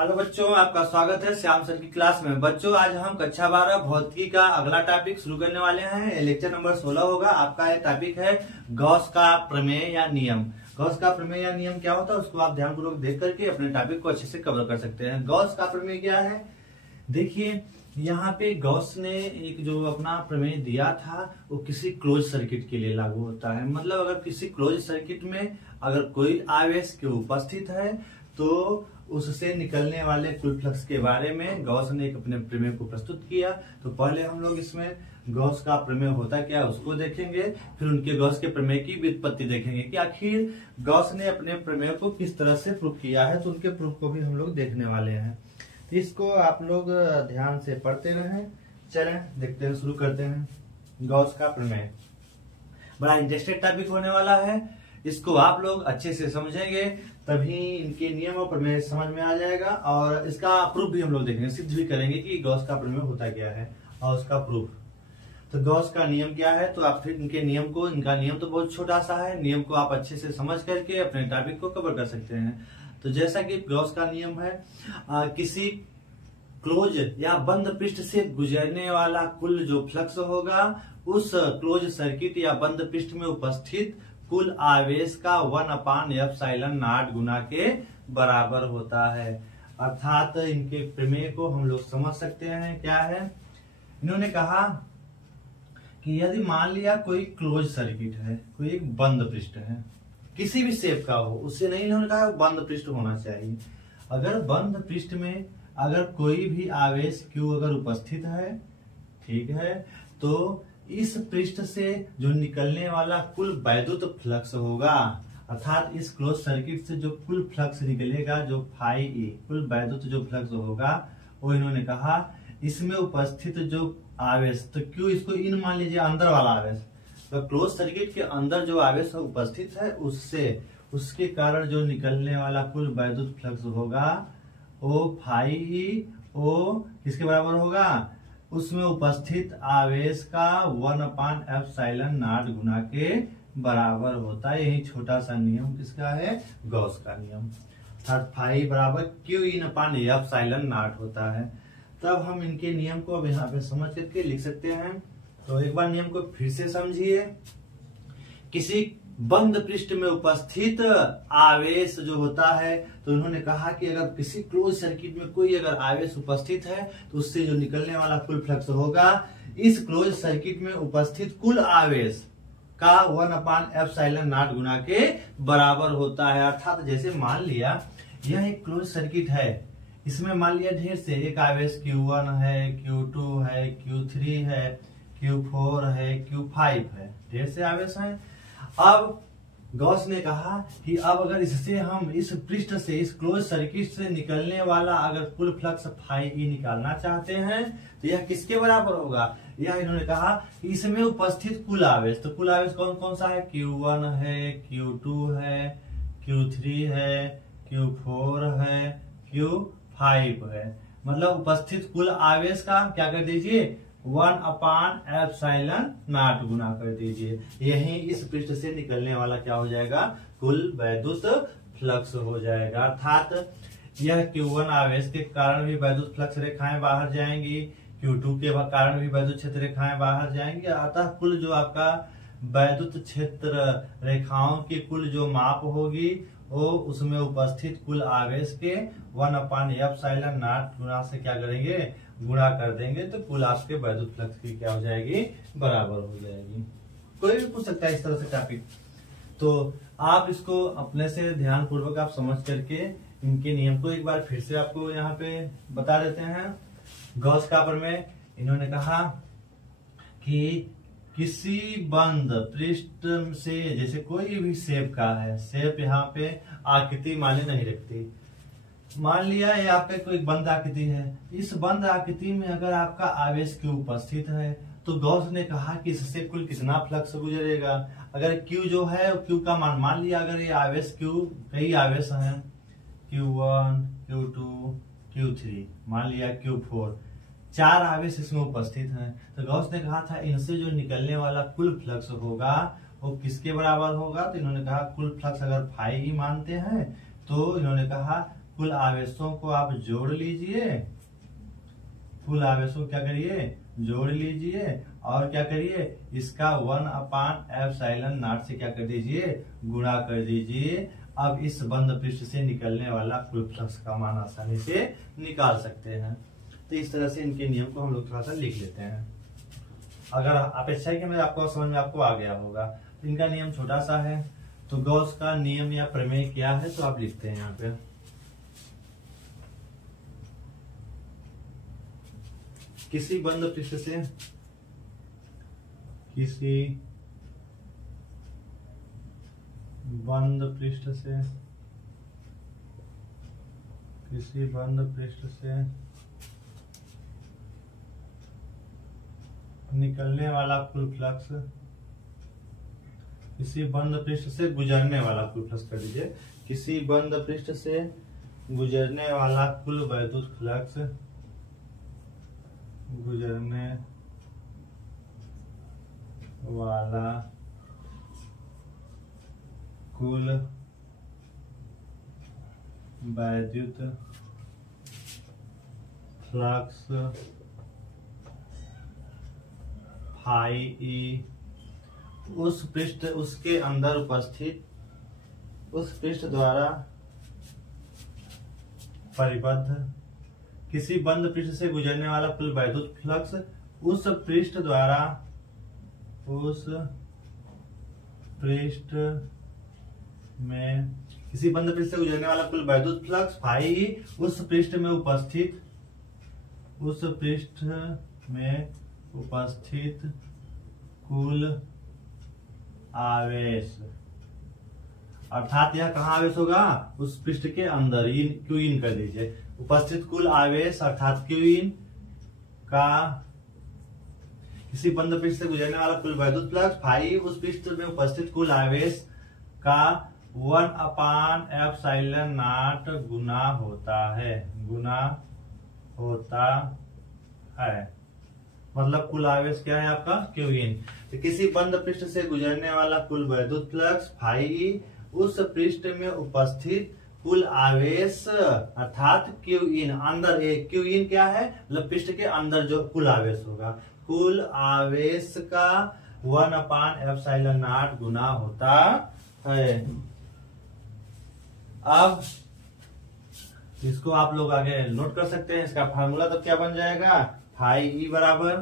Hello बच्चों, आपका स्वागत है श्याम सर की क्लास में। बच्चों, आज हम कक्षा 12 भौतिकी का अगला टॉपिक शुरू करने वाले हैं। लेक्चर नंबर 16 होगा। आपका ये टॉपिक है गॉस का प्रमेय या नियम। गॉस का प्रमेय या नियम क्या होता है उसको आप ध्यानपूर्वक देख करके अपने टॉपिक को अच्छे से कवर कर सकते हैं। गॉस का प्रमेय क्या है, देखिए यहाँ पे गॉस ने एक जो अपना प्रमेय दिया था वो किसी क्लोज सर्किट के लिए लागू होता है। मतलब अगर किसी क्लोज सर्किट में अगर कोई आवेश के उपस्थित है तो उससे निकलने वाले कुल फ्लक्स के बारे में गॉस ने एक अपने प्रमेय को प्रस्तुत किया। तो पहले हम लोग इसमें गॉस का प्रमेय होता क्या उसको देखेंगे, फिर उनके गॉस के प्रमेय की व्युत्पत्ति देखेंगे कि आखिर गॉस ने अपने प्रमेय को किस तरह से प्रूव किया है। तो उनके प्रूफ को भी हम लोग देखने वाले हैं। इसको आप लोग ध्यान से पढ़ते रहें। चलें देखते हैं, शुरू करते हैं। गॉस का प्रमेय बड़ा इंटरेस्टेड टॉपिक होने वाला है। इसको आप लोग अच्छे से समझेंगे तभी इनके नियम और प्रमेय समझ में आ जाएगा। और इसका प्रूफ भी हम लोग देखेंगे, सिद्ध भी करेंगे कि गॉस का प्रमेय होता क्या है और उसका प्रूफ। तो गॉस का नियम क्या है, तो आप फिर इनके नियम को, इनका नियम तो बहुत छोटा सा है, नियम को आप अच्छे से समझ करके अपने टॉपिक को कवर कर सकते हैं। तो जैसा कि गॉस का नियम है, किसी क्लोज या बंद पृष्ठ से गुजरने वाला कुल जो फ्लक्स होगा उस क्लोज सर्किट या बंद पृष्ठ में उपस्थित कुल आवेश का 1/ε0 गुना के बराबर होता है। अर्थात इनके प्रमेय को हम लोग समझ सकते हैं। क्या है, इन्होंने कहा कि यदि मान लिया कोई क्लोज सर्किट है, कोई एक बंद पृष्ठ है, किसी भी शेप का हो, उससे नहीं, इन्होंने कहा बंद पृष्ठ होना चाहिए। अगर बंद पृष्ठ में अगर कोई भी आवेश Q अगर उपस्थित है, ठीक है, तो इस पृष्ठ से जो निकलने वाला कुल वैद्युत फ्लक्स होगा, अर्थात इस क्लोज सर्किट से जो कुल फ्लक्स निकलेगा, जो फाई E कुल वैद्युत जो फ्लक्स होगा, वो इन्होंने कहा इसमें उपस्थित जो आवेश, तो Q इसको इन मान लीजिए अंदर वाला आवेश, तो क्लोज सर्किट के अंदर जो आवेश उपस्थित है उससे, उसके कारण जो निकलने वाला कुल वैद्युत फ्लक्स होगा वो फाई E वो किसके बराबर होगा, उसमें उपस्थित आवेश का 1/ε0 गुना के बराबर होता है। यही छोटा सा नियम किसका है, गॉस का नियम। अर्थात फाई बराबर Q/ε0 होता है। तब हम इनके नियम को अब यहाँ पे समझ करके लिख सकते हैं। तो एक बार नियम को फिर से समझिए। किसी बंद पृष्ठ में उपस्थित आवेश जो होता है, तो उन्होंने कहा कि अगर किसी क्लोज सर्किट में कोई अगर आवेश उपस्थित है तो उससे जो निकलने वाला कुल फ्लक्स होगा इस क्लोज सर्किट में उपस्थित कुल आवेश का 1/ε0 गुना के बराबर होता है। अर्थात जैसे मान लिया यह एक क्लोज सर्किट है, इसमें मान लिया ढेर से एक आवेश Q1 है, Q2 है, Q3 है, Q4 है, Q5 है, ढेर से आवेश है। अब गॉस ने कहा कि अब अगर इससे हम इस पृष्ठ से, इस क्लोज सर्किट से निकलने वाला अगर कुल फ्लक्स फाई E निकालना चाहते हैं तो यह किसके बराबर होगा, यह इन्होंने कहा कि इसमें उपस्थित कुल आवेश, तो कुल आवेश कौन कौन सा है, Q1 है, Q2 है, Q3 है, Q4 है, Q5 है। मतलब उपस्थित कुल आवेश का क्या कर दीजिए, 1/ε0 गुना कर दीजिए। यही इस पृष्ठ से निकलने वाला क्या हो जाएगा, कुल वैद्युत फ्लक्स हो जाएगा। अर्थात यह Q1 आवेश के कारण भी वैद्युत फ्लक्स रेखाएं बाहर जाएंगी, Q2 के कारण भी वैद्युत क्षेत्र रेखाएं बाहर जाएंगी। अतः कुल जो आपका वैद्युत क्षेत्र रेखाओं की कुल जो माप होगी वो उसमें उपस्थित कुल आवेश के 1/ε0 गुना से क्या करेंगे, गुणा कर देंगे, तो कुल आपके वैद्युत फ्लक्स की क्या हो जाएगी, बराबर हो जाएगी। कोई भी पूछ सकता है इस तरह से टॉपिक। तो आप इसको अपने से ध्यान पूर्वक आप समझ करके इनके नियम को एक बार फिर से आपको यहाँ पे बता देते हैं। गॉस का प्रमेय, इन्होंने कहा कि किसी बंद पृष्ठ से, जैसे कोई भी शेप का है, शेप यहाँ पे आकृति माने नहीं रखती, मान लिया ये आपका कोई बंद आकृति है, इस बंद आकृति में अगर आपका आवेश Q उपस्थित है तो गॉस ने कहा कि इससे कुल कितना फ्लक्स गुजरेगा। अगर Q जो है Q का मान लिया अगर ये आवेश Q, कई आवेश हैं Q1, Q2, Q3, मान लिया Q4, 4 आवेश इसमें उपस्थित हैं, तो गॉस ने कहा था इनसे जो निकलने वाला कुल फ्लक्स होगा वो किसके बराबर होगा। तो इन्होंने कहा कुल फ्लक्स अगर फाई E मानते हैं तो इन्होंने कहा कुल आवेशों को आप जोड़ लीजिए, कुल आवेशों क्या करिए, जोड़ लीजिए, और क्या करिए, इसका 1/ε0 से क्या कर दीजिए, गुणा कर दीजिए। अब इस बंद पृष्ठ से निकलने वाला कुल फ्लक्स का मान आसानी से निकाल सकते हैं। तो इस तरह से इनके नियम को हम लोग थोड़ा सा लिख लेते हैं। अगर अपेक्षा है कि मैं आपको समझ में आपको आ गया होगा। तो इनका नियम छोटा सा है, तो गॉस का नियम या प्रमेय क्या है, तो आप लिखते हैं यहाँ पे। किसी बंद पृष्ठ से, किसी बंद पृष्ठ से, किसी बंद पृष्ठ से निकलने वाला कुल फ्लक्स, किसी बंद पृष्ठ से गुजरने वाला कुल फ्लक्स कर दीजिए, किसी बंद पृष्ठ से गुजरने वाला कुल वैद्युत फ्लक्स, गुजरने वाला कुल वैद्युत फ्लक्स फाई ई उस पृष्ठ, उसके अंदर उपस्थित, उस पृष्ठ द्वारा परिबद्ध, किसी बंद पृष्ठ से गुजरने वाला कुल वैद्युत फ्लक्स उस पृष्ठ द्वारा, उस पृष्ठ में, किसी बंद पृष्ठ से गुजरने वाला कुल वैद्युत फ्लक्स फाई उस पृष्ठ में उपस्थित, उस पृष्ठ में उपस्थित कुल आवेश, अर्थात यह कहाँ आवेश होगा, उस पृष्ठ के अंदर, इन क्यू इन कर दीजिए, उपस्थित कुल आवेश अर्थात क्यू इन का किसी बंद पृष्ठ से गुजरने वाला कुल वैद्युत फ्लक्स फाई उस पृष्ठ में उपस्थित कुल आवेश का 1/ε0 गुना होता है, गुना होता है। मतलब कुल आवेश क्या है आपका, क्यू इन। तो किसी बंद पृष्ठ से गुजरने वाला कुल वैद्युत फ्लक्स फाई उस पृष्ठ में उपस्थित कुल आवेश अर्थात क्यू इन, अंदर एक क्यू इन क्या है, मतलब पृष्ठ के अंदर जो कुल आवेश होगा, कुल आवेश का 1/ε0 गुना होता है। अब इसको आप लोग आगे नोट कर सकते हैं। इसका फार्मूला तो क्या बन जाएगा, फाई ई बराबर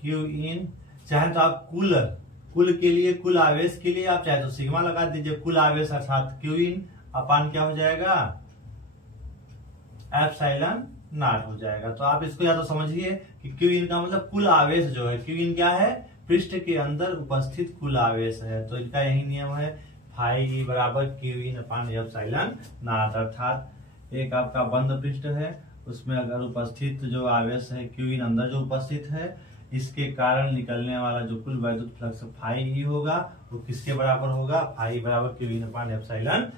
क्यू इन, चाहे तो आप कुल के लिए, कुल आवेश के लिए आप चाहे तो सिग्मा लगा दीजिए, कुल आवेश अर्थात क्यू इन अपान क्या हो जाएगा, ε0 हो जाएगा। तो आप इसको या तो समझिए कि क्यू इन का मतलब कुल आवेश जो है, क्यू इन क्या है, पृष्ठ के अंदर उपस्थित कुल आवेश है। तो इनका यही नियम है, फाई ई बराबर क्यू इन अपान ε0, अर्थात एक आपका बंद पृष्ठ है, उसमें अगर उपस्थित जो आवेश है क्यू इन अंदर जो उपस्थित है, इसके कारण निकलने वाला जो कुल वैद्युत फ्लक्स फाई ई होगा वो किसके बराबर होगा, फाई बराबर क्यू इन अपान ε0।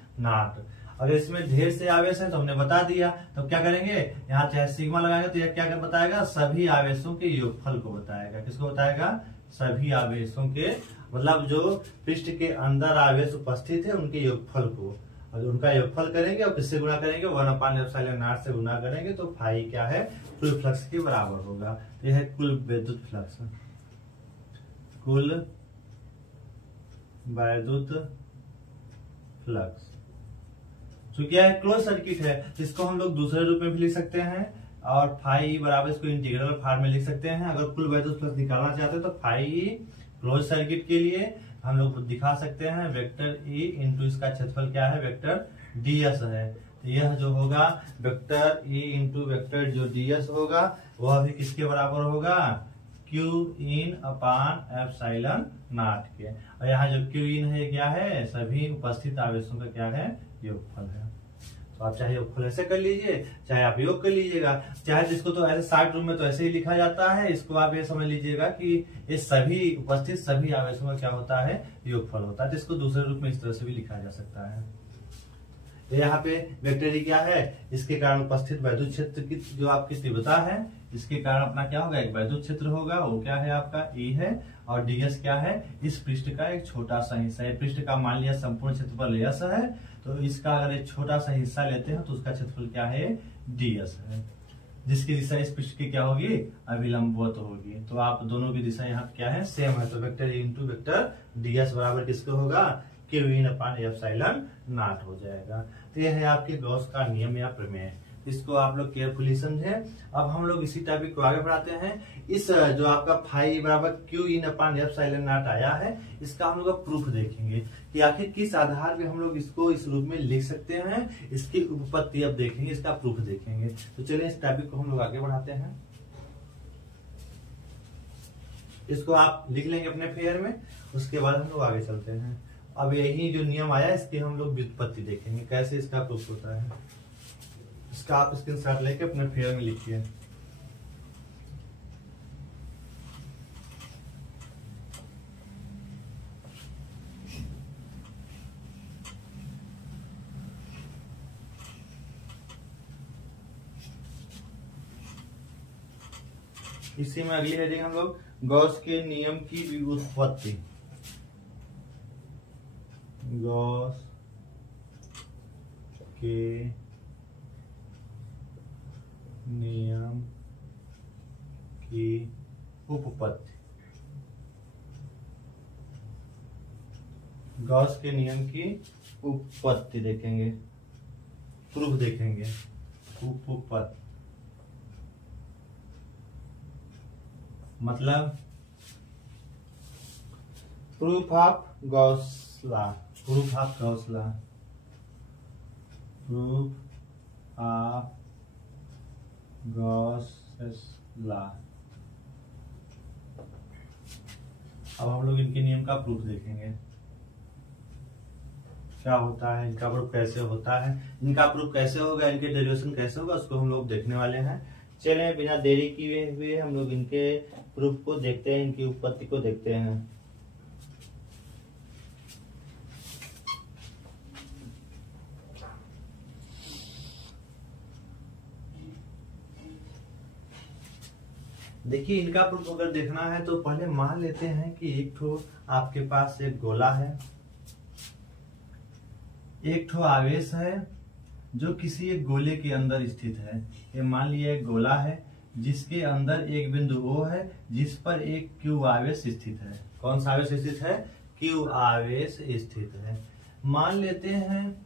अगर इसमें ढेर से आवेश है तो हमने बता दिया, तो क्या करेंगे, यहाँ चाहे सिग्मा लगाएंगे तो यह क्या कर बताएगा, सभी आवेशों के योगफल को बताएगा। किसको बताएगा, सभी आवेशों के, मतलब जो पृष्ठ के अंदर आवेश उपस्थित है उनके योगफल को, और उनका योगफल करेंगे और किससे गुणा करेंगे, 1/ε0 से गुणा करेंगे, तो फाई क्या है, कुल फ्लक्स के बराबर होगा। तो यह है कुल वैद्युत फ्लक्स, कुल वैद्युत फ्लक्स। चूंकि यह क्लोज सर्किट है तो इसको हम लोग दूसरे रूप में भी लिख सकते हैं, और फाई बराबर इसको इंटीग्रल फॉर्म में लिख सकते हैं। अगर कुल वैद्युत फ्लक्स निकालना चाहते हैं तो फाई क्लोज सर्किट के लिए हम लोग दिखा सकते हैं वेक्टर ई इंटू इसका क्षेत्रफल क्या है, वेक्टर डीएस है। तो यह जो होगा वेक्टर ई इंटू वेक्टर जो डीएस होगा वह भी किसके बराबर होगा, क्यू इन अपान ε0 के। और यहाँ जो क्यू इन है क्या है, सभी उपस्थित आवेशों का क्या है, योगफल है। तो आप चाहे योगफल ऐसे कर लीजिए, चाहे आप योग कर लीजिएगा, चाहे जिसको तो ऐसे शॉर्ट रूप में तो ऐसे ही लिखा जाता है। इसको आप ये समझ लीजिएगा कि ये सभी उपस्थित सभी आवेशों का क्या होता है, योगफल होता है। जिसको दूसरे रूप में इस तरह से भी लिखा जा सकता है। यहाँ पे वेक्टर ई क्या है, इसके कारण उपस्थित वैद्युत क्षेत्र की जो आपकी तीव्रता है, इसके कारण अपना क्या होगा, एक वैद्युत क्षेत्र होगा, वो क्या है आपका ई है। और ds क्या है, इस पृष्ठ का एक छोटा सा हिस्सा है। पृष्ठ का मान लिया संपूर्ण क्षेत्रफल s है, तो इसका अगर एक छोटा सा हिस्सा लेते हैं तो उसका क्षेत्रफल क्या है, ds है, जिसकी दिशा इस पृष्ठ की क्या होगी, अभिलंबवत होगी। तो आप दोनों की दिशा यहाँ क्या है, सेम है। तो वेक्टर इंटू वेक्टर ds बराबर किसको होगा, q in upon epsilon not हो जाएगा। तो यह है आपके गॉस का नियम या प्रमेय, इसको आप लोग केयरफुली समझें। अब हम लोग इसी टॉपिक को आगे बढ़ाते हैं। इस जो आपका फाई बराबर q in upon epsilon not आया है, इसका हम लोग प्रूफ देखेंगे कि आखिर किस आधार पे हम लोग इसको इस रूप में लिख सकते हैं। इसकी उपपत्ति अब देखेंगे, इसका प्रूफ देखेंगे। तो चलिए इस टॉपिक को हम लोग आगे बढ़ाते हैं। इसको आप लिख लेंगे अपने फेयर में, उसके बाद हम लोग आगे चलते हैं। अब यही जो नियम आया इसकी हम लोग व्युत्पत्ति देखेंगे, कैसे इसका प्रूफ होता है। इसका आप स्क्रीनशॉट लेके अपने फेयर में लिखिए। इसी में अगली हेडिंग हम लोग गॉस के नियम की व्युत्पत्ति, गॉस के नियम की उपपत्ति, गॉस के नियम की उपपत्ति देखेंगे, प्रूफ देखेंगे। उपपत्ति मतलब proof of Gauss law, proof of Gauss law, proof of Gauss law. अब हम लोग इनके नियम का प्रूफ देखेंगे, क्या होता है, इनका प्रूफ कैसे होता है, इनका प्रूफ कैसे होगा, इनके डेरिवेशन कैसे होगा, उसको हम लोग देखने वाले हैं। चलें बिना देरी किए हुए हम लोग इनके प्रूफ को देखते हैं, इनकी उत्पत्ति को देखते हैं। देखिए इनका प्रूफ अगर देखना है तो पहले मान लेते हैं कि एक ठो आपके पास एक गोला है, एक ठो आवेश है जो किसी एक गोले के अंदर स्थित है। ये मान लिया एक गोला है जिसके अंदर एक बिंदु O है जिस पर एक Q आवेश स्थित है। कौन सा आवेश स्थित है, Q आवेश स्थित है। मान लेते हैं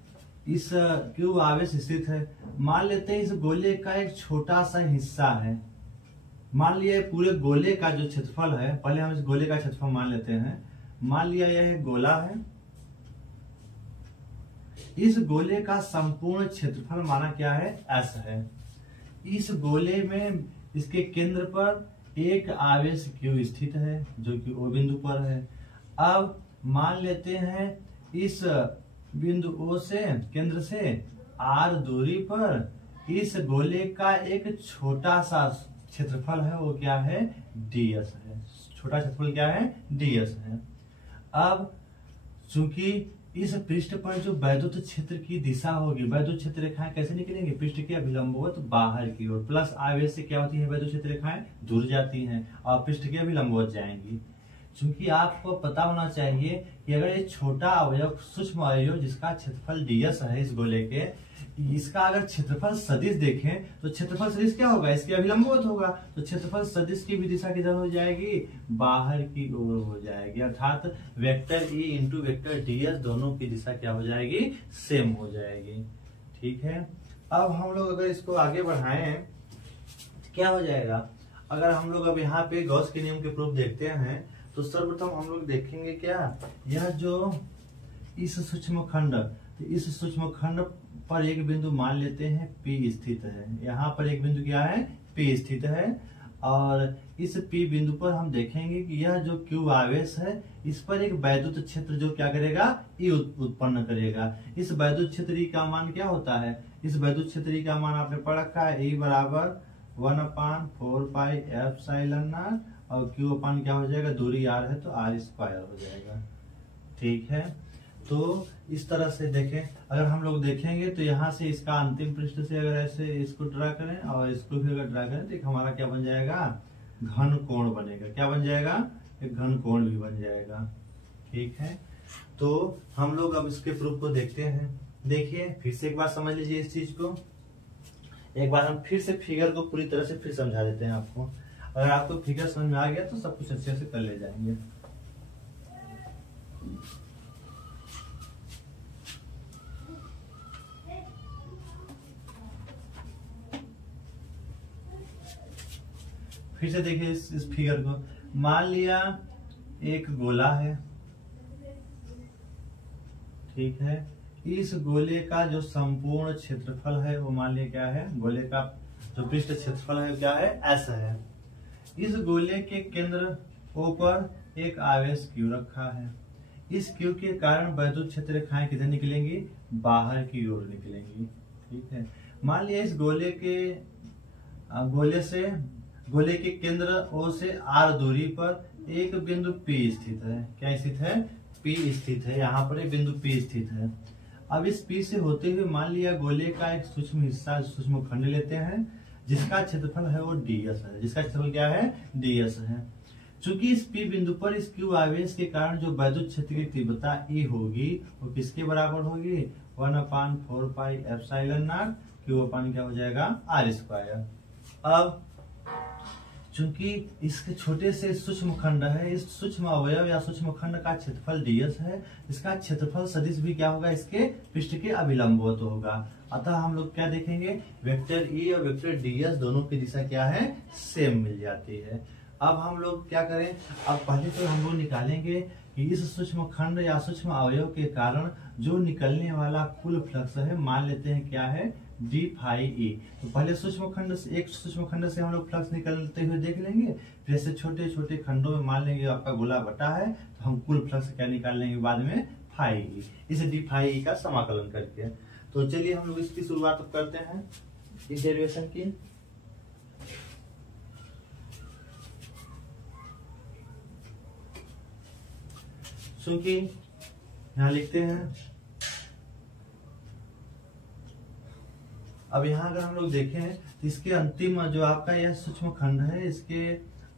इस Q आवेश स्थित है, मान लेते हैं इस गोले का एक छोटा सा हिस्सा है। मान लिया पूरे गोले का जो क्षेत्रफल है, पहले हम इस गोले का क्षेत्रफल मान लेते हैं। मान लिया यह गोला है, इस गोले का संपूर्ण क्षेत्रफल माना क्या है, S है। इस गोले में इसके केंद्र पर एक आवेश Q स्थित है जो कि O बिंदु पर है। अब मान लेते हैं इस बिंदु O से, केंद्र से R दूरी पर इस गोले का एक छोटा सा क्षेत्रफल है, वो क्या है, ds है। छोटा क्षेत्रफल क्या है, ds है। अब चूंकि इस पृष्ठ पर जो वैद्युत क्षेत्र की दिशा होगी, वैद्युत क्षेत्र रेखाएं कैसे निकलेंगे, पृष्ठ के अभिलंबवत बाहर की ओर, प्लस आवेश से क्या होती है, वैद्युत क्षेत्र रेखाएं दूर जाती हैं और पृष्ठ के अभिलंबवत जाएंगी। चूंकि आपको पता होना चाहिए कि अगर ये छोटा अवयव, सूक्ष्म अवयव जिसका क्षेत्रफल ds है इस गोले के, इसका अगर क्षेत्रफल सदिश देखें तो क्षेत्रफल सदिश क्या होगा, इसके अभिलंबवत होगा। तो क्षेत्रफल सदिश की भी दिशा किधर हो जाएगी, बाहर की ओर हो जाएगी। अर्थात vector E into vector ds दोनों की दिशा क्या हो जाएगी, सेम हो जाएगी। ठीक है। अब हम लोग अगर इसको आगे बढ़ाएं क्या हो जाएगा, अगर हम लोग अब यहाँ पे गॉस के नियम के प्रूफ देखते हैं तो सर्वप्रथम हम लोग देखेंगे क्या, यह जो इस सूक्ष्म खंड, इस सूक्ष्म खंड पर एक बिंदु मान लेते हैं P स्थित है। यहाँ पर एक बिंदु क्या है, P स्थित है। और इस P बिंदु पर हम देखेंगे कि यह जो Q आवेश है इस पर एक वैद्युत क्षेत्र जो क्या करेगा, E उत्पन्न करेगा। इस वैद्युत क्षेत्र E का मान क्या होता है, इस वैद्युत क्षेत्र E का मान आपने पढ़ रखा है, E बराबर 1/4 पाई एप्सिलॉन नॉट और Q अपान क्या हो जाएगा, दूरी R है तो R स्क्वायर हो जाएगा। ठीक है। तो इस तरह से देखें, अगर हम लोग देखेंगे तो यहाँ से इसका अंतिम पृष्ठ से अगर ऐसे इसको ड्रा करें और इसको भी अगर ड्रा करें तो हमारा क्या बन जाएगा, घन कोण बनेगा। क्या बन जाएगा, एक घन कोण भी बन जाएगा। ठीक है, तो हम लोग अब इसके प्रूफ को देखते हैं। देखिए फिर से एक बार समझ लीजिए इस चीज को। एक बार हम फिर से फिगर को पूरी तरह से फिर समझा देते हैं आपको। अगर आपको फिगर समझ में आ गया तो सब कुछ अच्छे से कर ले जाएंगे। फिर से देखिए इस फिगर को। मान लिया एक गोला है, ठीक है। इस गोले का जो संपूर्ण क्षेत्रफल है वो मान लिया क्या है, गोले का जो पृष्ठ क्षेत्रफल है क्या है, ऐसा है। इस गोले के केंद्र O पर एक आवेश Q रखा है। इस Q के कारण वैद्युत क्षेत्र रेखाएं किधर निकलेंगी, बाहर की ओर निकलेंगी। ठीक है, मान लिया इस गोले के केंद्र O से R दूरी पर एक बिंदु P स्थित है। क्या स्थित है, P स्थित है। यहाँ पर एक बिंदु P स्थित है। अब इस P से होते हुए मान लिया गोले का एक सूक्ष्म हिस्सा, सूक्ष्म खंड लेते हैं जिसका क्षेत्रफल है वो ds है। जिसका क्षेत्रफल क्या है, ds है। चूंकि इस P बिंदु पर इस Q आवेश के कारण जो वैद्युत क्षेत्र की तीव्रता E होगी वो किसके बराबर होगी, 1/4 पाई एप्सिलॉन नॉट Q अपन क्या हो जाएगा, r²। अब चूंकि इसके छोटे से सूक्ष्म खंड है, इस सूक्ष्म अवयव या सूक्ष्म खंड का क्षेत्रफल ds है, इसका क्षेत्रफल सदिश भी क्या होगा, इसके पृष्ठ के अभिलंबवत होगा। अतः हम लोग क्या देखेंगे, वेक्टर E और वेक्टर ds दोनों की दिशा क्या है, सेम मिल जाती है। अब हम लोग क्या करें, अब पहले तो हम लोग निकालेंगे कि इस सूक्ष्म खंड या सूक्ष्म अवयव के कारण जो निकलने वाला कुल फ्लक्स है, मान लेते हैं क्या है, d फाई E। तो पहले सूक्ष्म खंड से, एक सूक्ष्म खंड से हम लोग फ्लक्स निकलते हुए देख लेंगे, फिर ऐसे छोटे छोटे खंडों में मान लेंगे आपका गोला बटा है, तो हम कुल फ्लक्स क्या निकाल लेंगे बाद में, फाई E, इसे d फाई E का समाकलन करके। तो चलिए हम लोग इसकी शुरुआत करते हैं, इस डेरिवेशन की। क्योंकि यहाँ लिखते हैं, अब यहाँ अगर हम लोग देखें तो इसके अंतिम जो आपका यह सूक्ष्म खंड है, इसके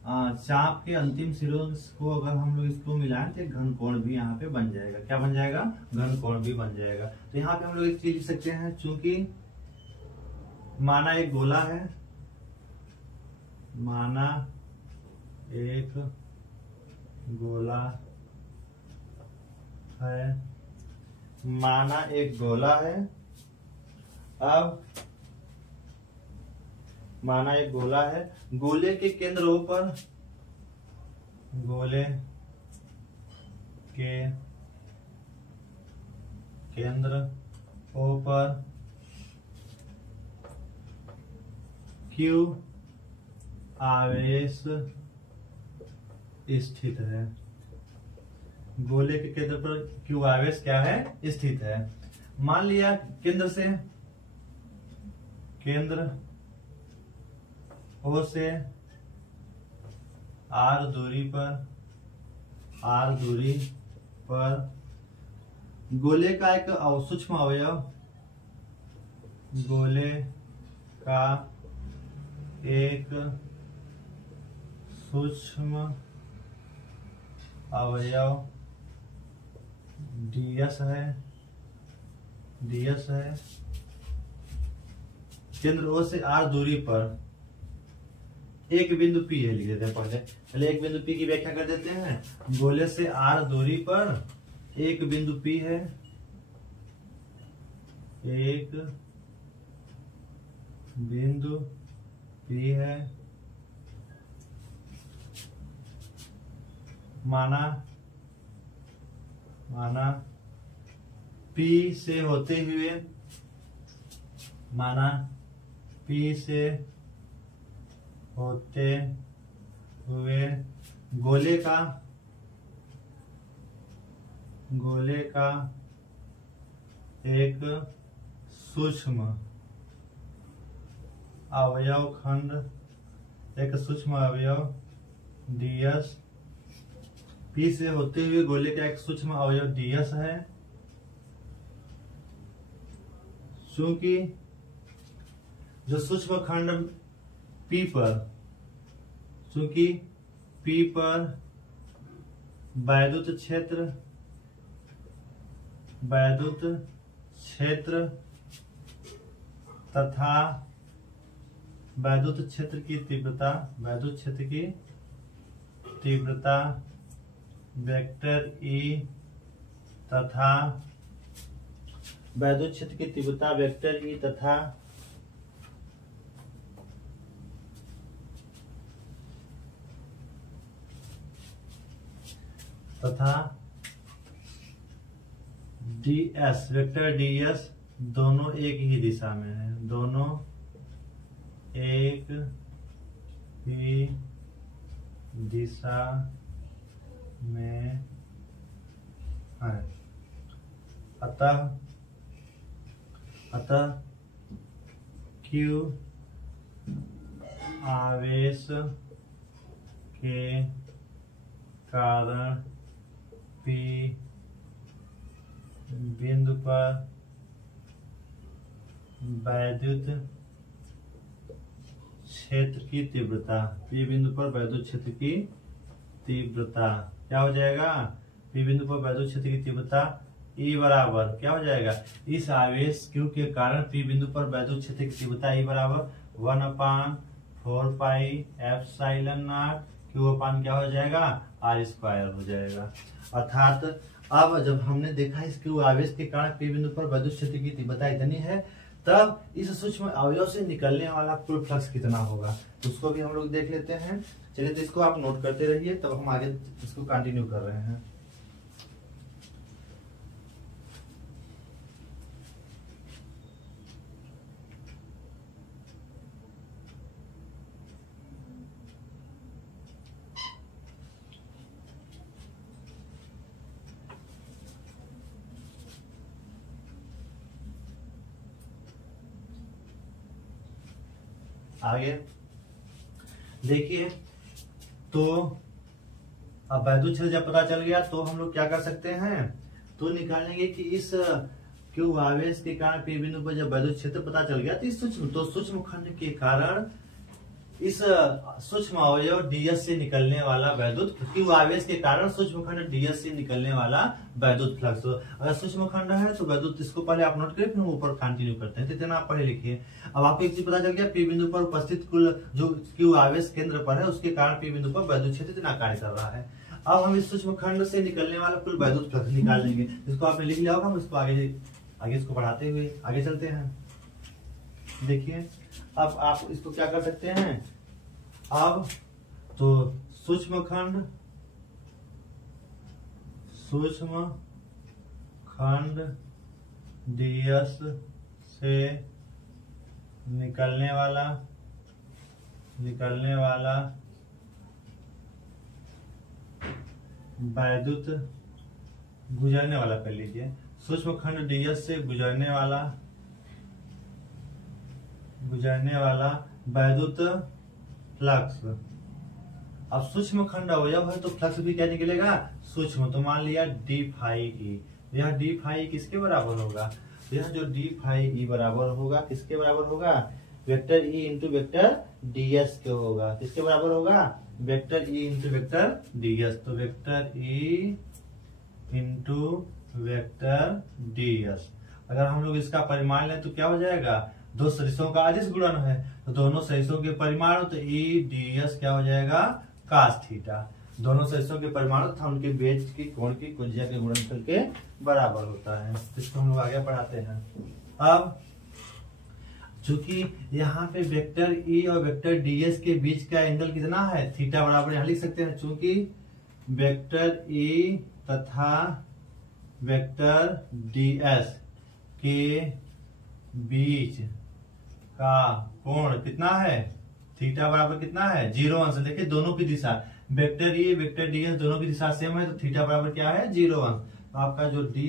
चाप के अंतिम सिरों को अगर हम लोग इसको मिलाएं तो एक घन कोण भी यहाँ पे बन जाएगा। क्या बन जाएगा, घन कोण भी बन जाएगा। तो यहाँ पे हम लोग एक चीज लिख सकते हैं, चूंकि माना एक गोला है, माना एक गोला है, माना एक गोला है। अब माना एक गोला है, गोले के केंद्र O पर, गोले के केंद्र O पर Q आवेश स्थित है। गोले के केंद्र पर Q आवेश क्या है, स्थित है। मान लिया केंद्र से, केंद्र O से R दूरी पर गोले का एक सूक्ष्म अवयव, गोले का एक सूक्ष्म अवयव ds है, केंद्र O से R दूरी पर एक बिंदु P है, लिख देते हैं पहले एक बिंदु P की व्याख्या कर देते हैं। गोले से R दूरी पर एक बिंदु P है, एक बिंदु P है। माना P से होते हुए, माना P से होते हुए गोले का एक सूक्ष्म अवयव खंड, एक सूक्ष्म अवयव ds, P से होते हुए गोले का एक सूक्ष्म अवयव ds है। चूंकि जो सूक्ष्म खंड P पर वैद्युत क्षेत्र तथा वैद्युत क्षेत्र की तीव्रता वेक्टर ई तथा वैद्युत क्षेत्र की तीव्रता वेक्टर ई तथा ds वेक्टर ds दोनों एक ही दिशा में है, दोनों एक ही दिशा में है। अतः Q आवेश के कारण P बिंदु पर वैद्युत क्षेत्र की तीव्रता, P बिंदु पर वैद्युत क्षेत्र की तीव्रता क्या हो जाएगा? P बिंदु पर वैद्युत क्षेत्र की तीव्रता E बराबर क्या हो जाएगा? इस आवेश Q के कारण P बिंदु पर वैद्युत क्षेत्र की तीव्रता E बराबर 1/4 पाई एप्सिलॉन नॉट Q अपान क्या हो जाएगा? R स्क्वायर हो जाएगा। अर्थात अब जब हमने देखा इस Q आवेश के कारण P बिंदु पर वैद्युत क्षेत्र की तीव्रता इतनी है, तब इस सूक्ष्म अवयव से निकलने वाला कुल फ्लक्स कितना होगा उसको भी हम लोग देख लेते हैं। चलिए तो इसको आप नोट करते रहिए, तब हम आगे इसको कंटिन्यू कर रहे हैं। आगे देखिए, तो अब वैद्युत क्षेत्र जब पता चल गया तो हम लोग क्या कर सकते हैं, तो निकालेंगे कि इस Q आवेश के कारण P बिंदु पर जब वैद्युत क्षेत्र पता चल गया तो इस सूक्ष्म खंड के कारण इस सूक्ष्म अवयव ds से निकलने वाला वैद्युत Q आवेश के कारण सूक्ष्म खंड ds से निकलने वाला वैद्युत फ्लक्स। अगर सूक्ष्म खंड है तो वैद्युत, इसको पहले आप नोट करें फिर ऊपर कंटिन्यू करते हैं, तो इतना आप पढ़े लिखिए। अब आपको एक चीज पता चल गया, P बिंदु पर उपस्थित कुल जो Q आवेश केंद्र पर है उसके कारण P बिंदु पर वैद्युत क्षेत्र इतना कार्य कर रहा है। अब हम इस सूक्ष्म खंड से निकलने वाला कुल वैद्युत फ्लक्स निकाल लेंगे, जिसको आपने लिख लिया होगा। हम इसको आगे इसको बढ़ाते हुए आगे चलते हैं। देखिए, अब आप इसको क्या कर सकते हैं, अब तो सूक्ष्म खंड ds से निकलने वाला वैद्युत गुजरने वाला कर लीजिए, सूक्ष्म खंड ds से गुजरने वाला वैद्युत फ्लक्स। अब सूक्ष्म खंड अवयव है तो फ्लक्स भी क्या निकलेगा? सूक्ष्म। तो मान लिया d फाई ई, यह d फाई किसके बराबर होगा? यह जो d फाई ई बराबर होगा किसके बराबर होगा? Vector E into vector ds के होगा। किसके बराबर होगा? Vector E into vector ds। तो vector E into vector ds, अगर हम लोग इसका परिमाण लें तो क्या हो जाएगा? दो सदिशों का अदिश गुणन है, तो दोनों सदिशों के परिमाण, तो ई ds क्या हो जाएगा? Cos theta. दोनों सदिशों के परिमाण तथा उनके बीच की कोण की कुंजिया के गुणनफल के बराबर होता है। इसको हम लोग आगे पढ़ाते हैं। अब चूंकि यहाँ पे वेक्टर ई और वेक्टर ds के बीच का एंगल कितना है? थीटा बराबर, यहाँ लिख सकते हैं, चूंकि वेक्टर ई तथा वेक्टर ds के बीच का कोण कितना है? थीटा बराबर कितना है? 0 अंश। देखिए दोनों की दिशा, वेक्टर ई वेक्टर ds दोनों की दिशा सेम है, तो थीटा बराबर क्या है? 0 अंश। तो आपका जो d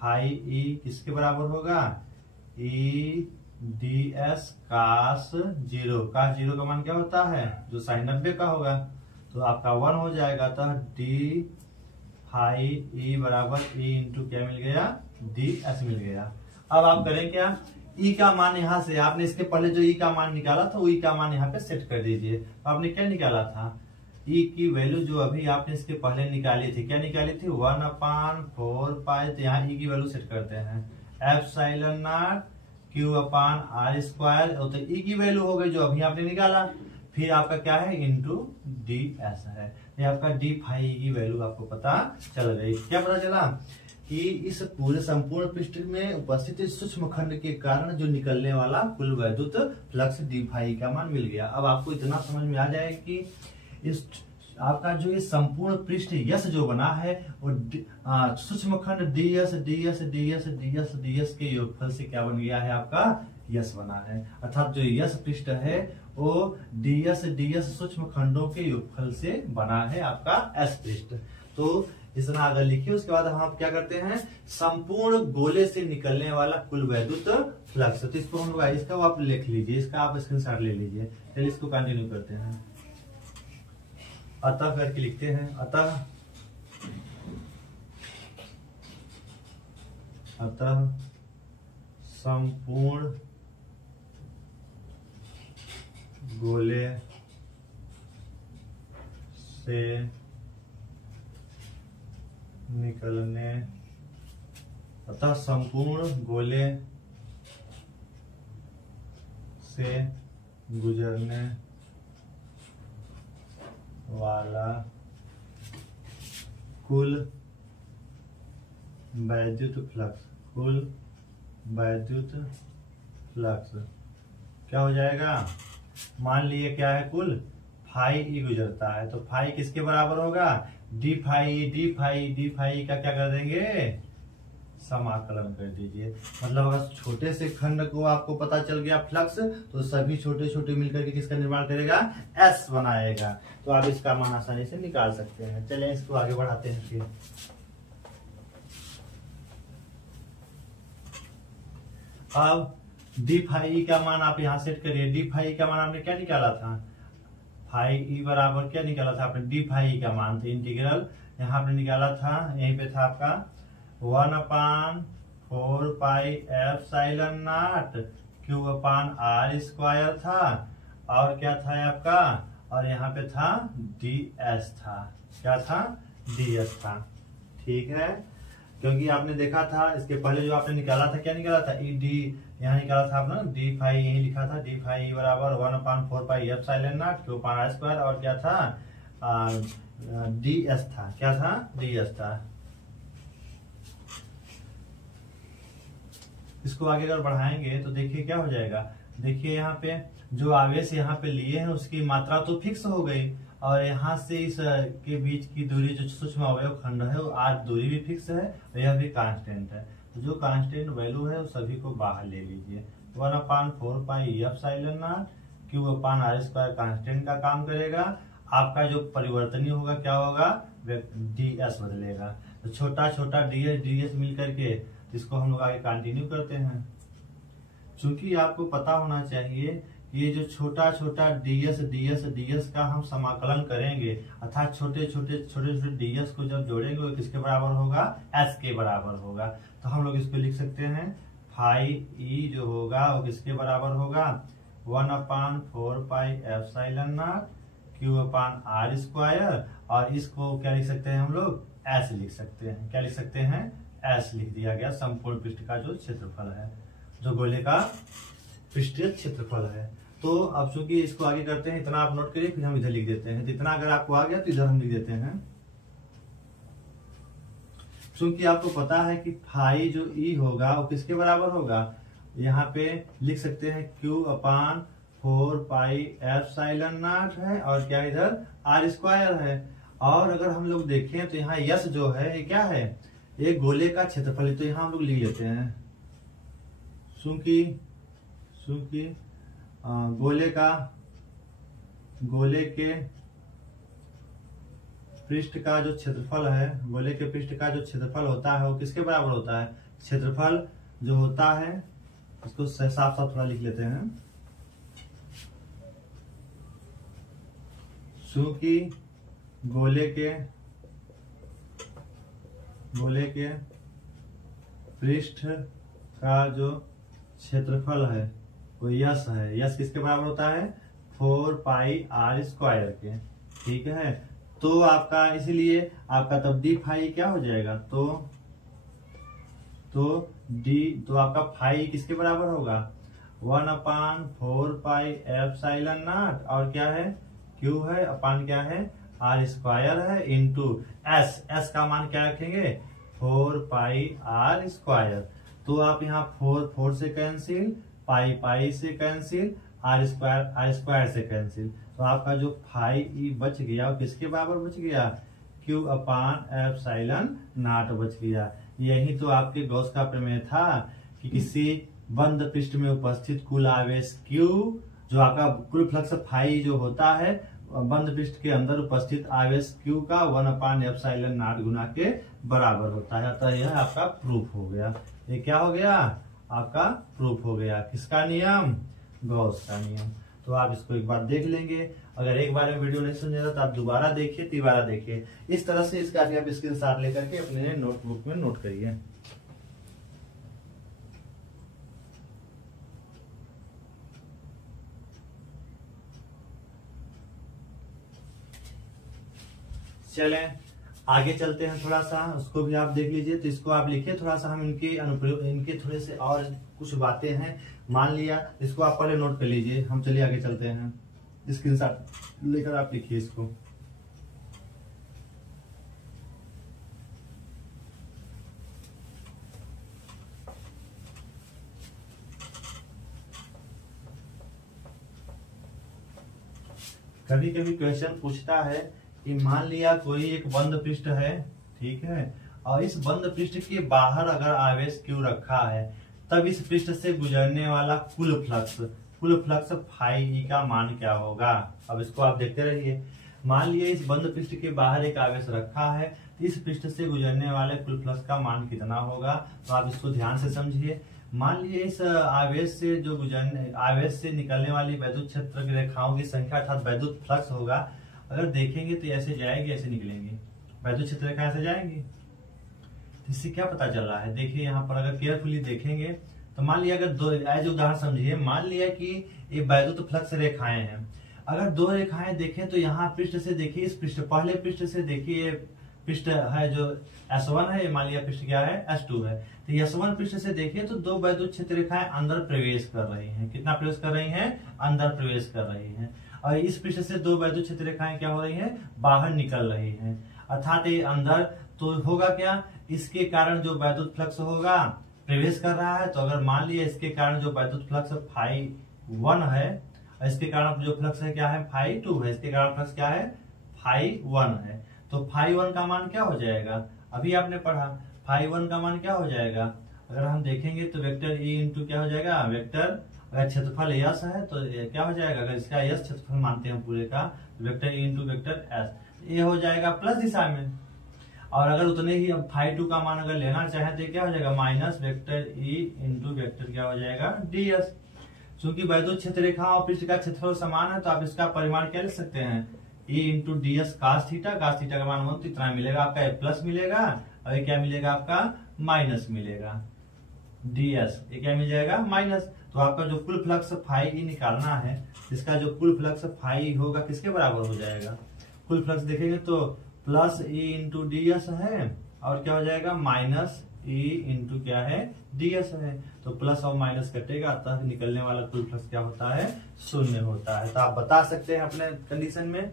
फाई ई किसके बराबर होगा? ई ds कास 0। कास 0 का मान क्या होता है? जो साइन 90 का होगा, तो आपका 1 हो जाएगा। तो d फाई ई बराबर ई इंटू क्या मिल गया? ds मिल गया। अब आप करें क्या, ई का मान यहाँ से आपने इसके पहले जो ई का मान निकाला था, ई का मान यहाँ पे सेट कर दीजिए। तो आपने क्या निकाला था? ई की वैल्यू जो अभी आपने इसके पहले निकाली थी, क्या निकाली थी 1/4 पाई, तो यहाँ ई की वैल्यू सेट करते हैं epsilon not q upon r square, तो ई की वैल्यू हो गई जो अभी आपने निकाला, फिर आपका क्या है इंटू डी एस है, ये आपका डी फाई की वैल्यू आपको पता चल गई। क्या पता चला कि इस पूरे संपूर्ण पृष्ठ में उपस्थित इस सूक्ष्म खंड के कारण जो निकलने वाला कुल वैद्युत फ्लक्स डी फाई का मान मिल गया। अब आपको इतना समझ में आ जाए कि इस आपका जो ये संपूर्ण पृष्ठ यस जो बना है वो सूक्ष्म खंड DS DS DS DS DS के योगफल से क्या बन गया है, आपका यस बना है। अर्थात जो यस पृष्ठ है वो डीएस डीएस सूक्ष्म खंडों के योगफल से बना है आपका एस पृष्ठ। तो इतना अगर लिखिए, उसके बाद हम क्या करते हैं, संपूर्ण गोले से निकलने वाला कुल वैद्युत फ्लक्स, तो इसको हम लोग इसका आप लिख लीजिए, इसका आप स्क्रीनशॉट ले लीजिए। चलिए इसको कंटिन्यू करते हैं, अतः करके लिखते हैं, अतः संपूर्ण गोले से निकलने, अतः संपूर्ण गोले से गुजरने वाला कुल वैद्युत फ्लक्स, कुल वैद्युत फ्लक्स क्या हो जाएगा, मान लिए क्या है कुल फाई ई गुजरता है, तो फाई किसके बराबर होगा, d phi d phi d phi का क्या कर देंगे, समाकलन कर दीजिए। मतलब अगर छोटे से खंड को आपको पता चल गया फ्लक्स, तो सभी छोटे छोटे मिलकर के किसका निर्माण करेगा, एस बनाएगा। तो आप इसका मान आसानी से निकाल सकते हैं। चलिए इसको आगे बढ़ाते हैं। फिर अब डी फाई का मान आप यहाँ सेट करिए। डी फाई का मान आपने क्या निकाला था, फाई ई बराबर क्या निकाला था आपने, डी फाई का मान, तो इंटीग्रल यहाँ आपने निकाला था, यहीं पे था आपका 1/4 pi epsilon not q upon r square था, और क्या था आपका, और यहाँ पे था डी एस था, क्या था, डी एस था। ठीक है, क्योंकि आपने देखा था इसके पहले जो आपने निकाला था, क्या निकाला था, ई डी यहाँ निकाला था आपने, डी फाई यही लिखा था, डी फाई बराबर 1/4 pi epsilon not q upon r square, और क्या था डी एस था, क्या था, डी एस था। इसको आगे अगर बढ़ाएंगे तो देखिए क्या हो जाएगा, देखिए यहाँ पे जो आवेश यहाँ पे लिए हैं उसकी मात्रा तो फिक्स हो गई, और यहाँ से इस के बीच की दूरी जो सूक्ष्म अवयव खंड है वो आर दूरी भी फिक्स है, और यह भी कांस्टेंट है। तो जो कांस्टेंट वैल्यू है वो सभी को बाहर ले लीजिए। 1/4 pi epsilon not q upon r square constant का काम करेगा, आपका जो परिवर्तनीय होगा क्या होगा, डी एस बदलेगा। तो छोटा छोटा डी एस मिल करके इसको हम लोग आगे कंटिन्यू करते हैं। चूंकि आपको पता होना चाहिए ये जो छोटा छोटा डीएस डीएस डीएस का हम समाकलन करेंगे, अर्थात छोटे छोटे डीएस को जब जोड़ेंगे वो किसके बराबर होगा, एस के बराबर होगा। तो हम लोग इसको लिख सकते हैं फाई ई जो होगा वो किसके बराबर होगा, 1/4 pi epsilon not q upon r square, और इसको क्या लिख सकते हैं हम लोग, एस लिख सकते हैं। क्या लिख सकते हैं, एस लिख दिया गया, संपूर्ण पृष्ठ का जो क्षेत्रफल है, जो गोले का पृष्ठीय क्षेत्रफल है। तो अब चूंकि इसको आगे करते हैं, इतना आप नोट करिए, फिर हम इधर लिख देते हैं। इतना अगर आपको आ गया तो इधर हम लिख देते हैं। चूंकि आपको पता है कि फाई जो ई होगा वो किसके बराबर होगा, यहाँ पे लिख सकते हैं Q upon 4 pi epsilon not है, और क्या इधर आर स्क्वायर है। और अगर हम लोग देखें तो यहाँ यस जो है ये क्या है, ये गोले का क्षेत्रफल है, तो यहाँ हम लोग लिख लेते हैं। चूंकि गोले के पृष्ठ का जो क्षेत्रफल है, गोले के पृष्ठ का जो क्षेत्रफल होता है वो किसके बराबर होता है, क्षेत्रफल जो होता है, इसको साफ साफ थोड़ा लिख लेते हैं। चूंकि गोले के पृष्ठ का जो क्षेत्रफल है वो यस है, यस किसके बराबर होता है, 4 पाई आर स्क्वायर के। ठीक है। तो आपका इसलिए आपका तब डी फाई क्या हो जाएगा, तो डी तो आपका फाई किसके बराबर होगा 1/4πε0 और क्या है क्यू है अपान क्या है आर स्क्वायर है इंटू एस का मान क्या रखेंगे 4πr²। तो आप यहाँ 4 से कैंसिल, पाई से कैंसिल, आर स्क्वायर से कैंसिल, तो आपका जो फाई बच गया वो किसके बराबर बच गया Q/ε0 बच गया। यही तो आपके गॉस का प्रमेय था कि किसी बंद पृष्ठ में उपस्थित कुल आवेश Q, जो आपका कुल फ्लक्स फाई जो होता है बंद पृष्ठ के अंदर उपस्थित आवेश Q का 1/ε0 गुना के बराबर होता है। अतः यह आपका प्रूफ हो गया। ये क्या हो गया आपका प्रूफ हो गया, किसका नियम, गॉस का नियम। तो आप इसको एक बार देख लेंगे, अगर एक बार में वीडियो नहीं समझा तो आप दोबारा देखिए, तिबारा देखिए। इस तरह से इसका आप स्क्रीनशॉट लेकर के अपने नोटबुक में नोट करिए। चलें आगे चलते हैं, थोड़ा सा उसको भी आप देख लीजिए। तो इसको आप लिखिए थोड़ा सा, हम इनके अनुप्रयोग, इनके थोड़े से और कुछ बातें हैं मान लिया, इसको आप पहले नोट कर लीजिए। हम चलिए आगे चलते हैं, स्क्रीनशॉट लेकर आप लिखिए इसको। कभी कभी क्वेश्चन पूछता है कि मान लिया कोई एक बंद पृष्ठ है, ठीक है, और इस बंद पृष्ठ के बाहर अगर आवेश Q रखा है, तब इस पृष्ठ से गुजरने वाला कुल फ्लक्स फाई ई का मान क्या होगा। अब इसको आप देखते रहिए। मान लिया इस बंद पृष्ठ के बाहर एक आवेश रखा है, तो इस पृष्ठ से गुजरने वाले कुल फ्लक्स का मान कितना होगा। तो आप इसको ध्यान से समझिए। मान लीजिए इस आवेश से निकलने वाली वैद्युत क्षेत्र की रेखाओं की संख्या अर्थात वैद्युत फ्लक्स होगा। अगर देखेंगे तो ऐसे जाएगी, ऐसे निकलेंगी, वैद्युत क्षेत्र रेखा ऐसे जाएंगी। इससे क्या पता चल रहा है, देखिए यहाँ पर अगर केयरफुली देखेंगे तो मान लिया अगर दो एज उदाहरण समझिए, मान लिया कि ये वैद्युत फ्लक्स रेखाएं हैं। अगर दो रेखाएं देखें तो यहाँ पृष्ठ से देखिए, इस पृष्ठ पहले पृष्ठ से देखिए, पृष्ठ है जो S1 है, मान लिया पृष्ठ क्या है S2 है। तो S1 पृष्ठ से देखिए तो दो वैद्युत क्षेत्र रेखाएं अंदर प्रवेश कर रही हैं। कितना प्रवेश कर रही हैं, अंदर प्रवेश कर रही हैं। और इस पृष्ठ से दो वैद्युत क्षेत्र रेखाएं क्या हो रही हैं, बाहर निकल रही हैं। अर्थात ये अंदर तो होगा क्या, इसके कारण जो वैद्युत फ्लक्स होगा प्रवेश कर रहा है। तो अगर मान लिया इसके कारण जो वैद्युत फ्लक्स φ1 है, और इसके कारण जो फ्लक्स है क्या है φ2 है, इसके कारण फ्लक्स क्या है φ1 है। तो φ1 का मान क्या हो जाएगा, अभी आपने पढ़ा φ1 का मान क्या हो जाएगा। अगर हम देखेंगे तो वेक्टर E इंटू क्या हो जाएगा, वेक्टर अगर क्षेत्रफल यस है तो क्या हो जाएगा, अगर इसका यस क्षेत्रफल मानते हैं पूरे का, तो vector E into vector S, ये हो जाएगा प्लस दिशा में। और अगर उतने ही अब φ2 का मान अगर लेना चाहें तो क्या हो जाएगा minus vector E into vector क्या हो जाएगा ds। चूंकि वैद्युत क्षेत्र रेखा और पृष्ठ का क्षेत्रफल समान है तो आप इसका परिमाण क्या लिख सकते हैं, E into ds cos theta का मान तो इतना मिलेगा आपका, ये प्लस मिलेगा और ये क्या मिलेगा आपका माइनस मिलेगा ds, ये क्या मिल जाएगा माइनस। तो आपका जो कुल फ्लक्स फाई ई निकालना है, इसका जो कुल फ्लक्स फाई होगा किसके बराबर हो जाएगा, कुल फ्लक्स देखेंगे तो प्लस E इंटू ds है और क्या हो जाएगा माइनस E इंटू क्या है ds है। तो प्लस और माइनस कटेगा, अतः निकलने वाला कुल फ्लक्स क्या होता है, शून्य होता है। तो आप बता सकते हैं अपने कंडीशन में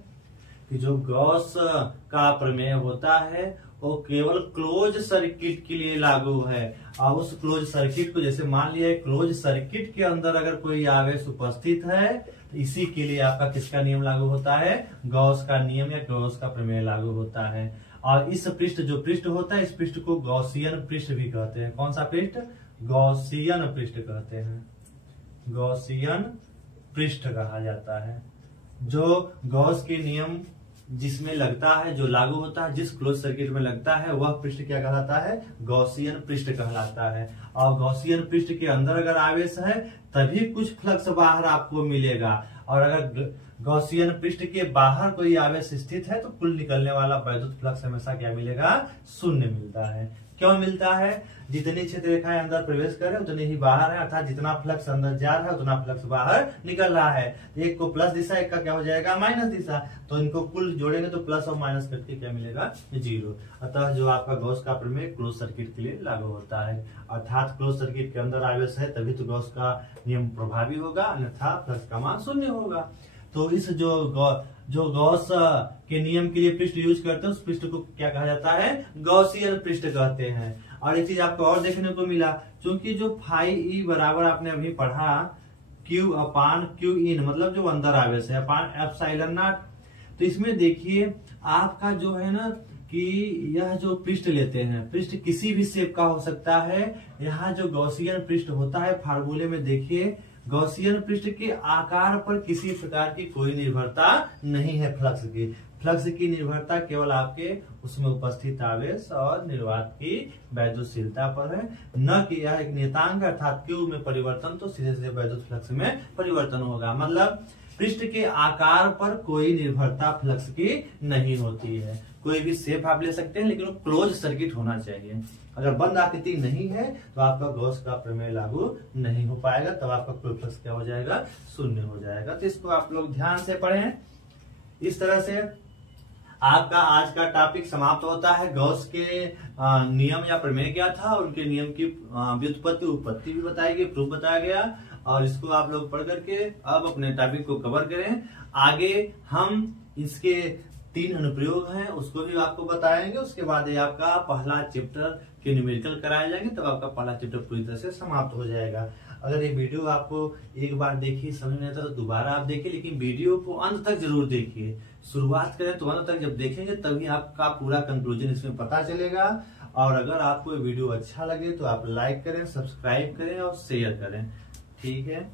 कि जो गॉस का प्रमेय होता है वो केवल क्लोज सर्किट के लिए लागू है। और उस क्लोज सर्किट को, जैसे मान लिया क्लोज सर्किट के अंदर अगर कोई आवेश उपस्थित है तो इसी के लिए आपका किसका नियम लागू होता है, गॉस का नियम या गॉस का प्रमेय लागू होता है। और इस पृष्ठ जो पृष्ठ होता है, इस पृष्ठ को गॉसियन पृष्ठ भी कहते हैं। कौन सा पृष्ठ, गॉसियन पृष्ठ कहते हैं, गॉसियन पृष्ठ कहा जाता है। जो गॉस के नियम जिसमें लगता है, जो लागू होता है, जिस क्लोज सर्किट में लगता है, वह पृष्ठ क्या कहलाता है, गॉसियन पृष्ठ कहलाता है। और गॉसियन पृष्ठ के अंदर अगर आवेश है तभी कुछ फ्लक्स बाहर आपको मिलेगा, और अगर गॉसियन पृष्ठ के बाहर कोई आवेश स्थित है तो कुल निकलने वाला वैद्युत फ्लक्स हमेशा क्या मिलेगा, शून्य मिलता है। क्यों मिलता है? जितनी क्षेत्र रेखाएं अंदर प्रवेश कर रहे हैं उतनी ही बाहर है, अर्थात जितना फ्लक्स अंदर जा रहा है उतना फ्लक्स बाहर निकल रहा है। एक को प्लस दिशा, एक का क्या हो जाएगा माइनस दिशा, तो इनको कुल जोड़ेंगे तो प्लस और माइनस करके क्या मिलेगा? 0। अतः जो आपका गॉस का प्रमेय क्लोज सर्किट के लिए लागू होता है, अर्थात क्लोज सर्किट के अंदर आवेश है तभी तो गॉस का नियम प्रभावी होगा, अन्यथा फ्लक्स का मान 0 होगा। तो इस जो गॉस के नियम के लिए पृष्ठ यूज करते हैं उस पृष्ठ को क्या कहा जाता है? गॉसियन पृष्ठ कहते हैं। और एक चीज आपको और देखने को मिला, क्योंकि जो फाई ई बराबर आपने अभी पढ़ा Q अपान Q इन, मतलब जो अंदर आवेश है अपान एप्सिलॉन नॉट। तो इसमें देखिए आपका जो है ना कि यह जो पृष्ठ लेते हैं, पृष्ठ किसी भी शेप का हो सकता है। यहाँ जो गॉसियन पृष्ठ होता है फार्मूले में देखिए, गॉसियन पृष्ठ के आकार पर किसी प्रकार की कोई निर्भरता नहीं है फ्लक्स की। फ्लक्स की निर्भरता केवल आपके उसमें उपस्थित आवेश और निर्वात की वैद्युतशीलता पर है, न कि यह एक नियतांक अर्थात Q में परिवर्तन तो सीधे सीधे वैद्युत फ्लक्स में परिवर्तन होगा। मतलब पृष्ठ के आकार पर कोई निर्भरता फ्लक्स की नहीं होती है। कोई भी शेप आप ले सकते हैं लेकिन वो क्लोज सर्किट होना चाहिए। अगर बंद आकृति नहीं है तो आपका गॉस का प्रमेय लागू नहीं हो पाएगा, तब आपका कुल फ्लक्स क्या हो जाएगा? 0 हो जाएगा। तो इसको आप लोग ध्यान से पढ़ें। इस तरह से आपका आज का टॉपिक समाप्त होता है। गॉस के नियम या प्रमेय क्या था, उनके नियम की व्युत्पत्ति उत्पत्ति भी बताई गई, प्रूफ बताया गया, और इसको आप लोग पढ़ करके अब अपने टॉपिक को कवर करें। आगे हम इसके 3 अनुप्रयोग हैं उसको भी आपको बताएंगे। उसके बाद ये आपका पहला चैप्टर के न्यूमेरिकल कराए जाएंगे, तब आपका पहला चैप्टर पूरी तरह से समाप्त हो जाएगा। अगर ये वीडियो आपको एक बार देखिए समझ नहीं आता तो दोबारा आप देखिए, लेकिन वीडियो को अंत तक जरूर देखिए। शुरुआत करें तो अंत तक जब देखेंगे तभी आपका पूरा कंक्लूजन इसमें पता चलेगा। और अगर आपको ये वीडियो अच्छा लगे तो आप लाइक करें, सब्सक्राइब करें और शेयर करें। ठीक है।